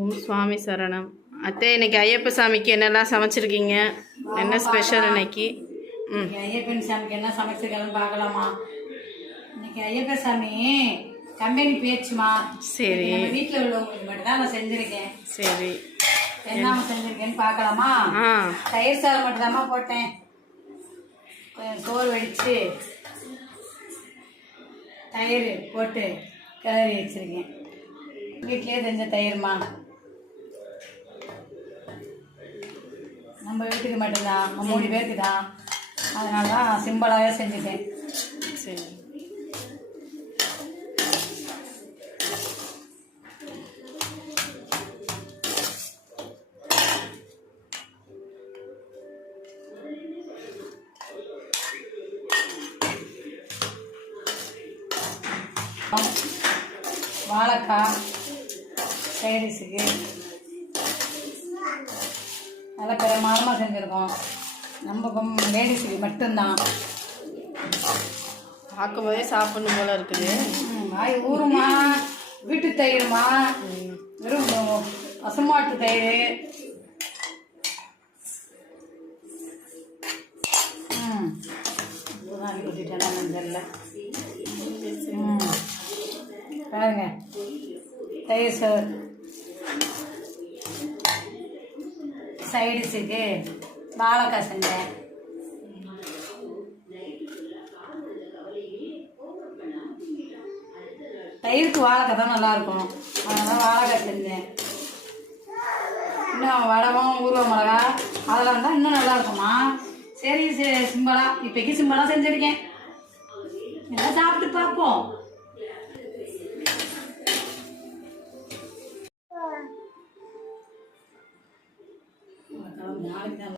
ஓம் சுவாமி சரணம். அத்தை, இன்னைக்கு ஐயப்ப சாமிக்கு என்னெல்லாம் சமைச்சிருக்கீங்க? என்ன ஸ்பெஷல் இன்னைக்கு? ஐயப்பன் சாமிக்கு என்ன சமைச்சிருக்கேன்னு பார்க்கலாமா? இன்னைக்கு ஐயப்ப சாமி கம்பெனி பேச்சுமா. சரி, வீட்டில் உள்ளவங்களுக்கு மட்டும் தான் நான் செஞ்சிருக்கேன். சரி, என்ன செஞ்சிருக்கேன்னு பார்க்கலாமா? தயிர் சாதம் மட்டும் தாம்மா போட்டேன். கொஞ்சம் சோறு வடித்து தயிர் போட்டு கிளறி வச்சிருக்கேன். வீட்டிலே செஞ்ச தயிர்மா. நம்ம வீட்டுக்கு மட்டும்தான், நம்ம 3 பேருக்கு தான். அதனால தான் சிம்பிளாகவே செஞ்சுட்டேன். சரி. வாழைக்காய் சைடிஸுக்கு நல்லா பிரமாதமாக செஞ்சுருக்கோம். நம்ம லேடிஸுக்கு மட்டும்தான். பார்க்கும்போதே சாப்பிடணும் போல இருக்குது. வாய் ஊருமா. வீட்டு தயிருமா, வெறும் பசுமாட்டு தயிர். தெரியல. பாருங்க, தயிர் சோறு சைடிஸுக்கு வாழைக்காய் செஞ்சேன். தயிருக்கு வாழைக்காய் தான் நல்லாயிருக்கும், அதனால் வாழைக்காய் செஞ்சேன். இன்னும் வடகம் ஊர்வ மிளகா அதெல்லாம் இருந்தால் இன்னும் நல்லா இருக்குமா. சரி, சிம்பிளாக இப்போக்கி சிம்பிளாக செஞ்சுருக்கேன். எல்லாம் சாப்பிட்டு பார்ப்போம். நாளைக்கு தான்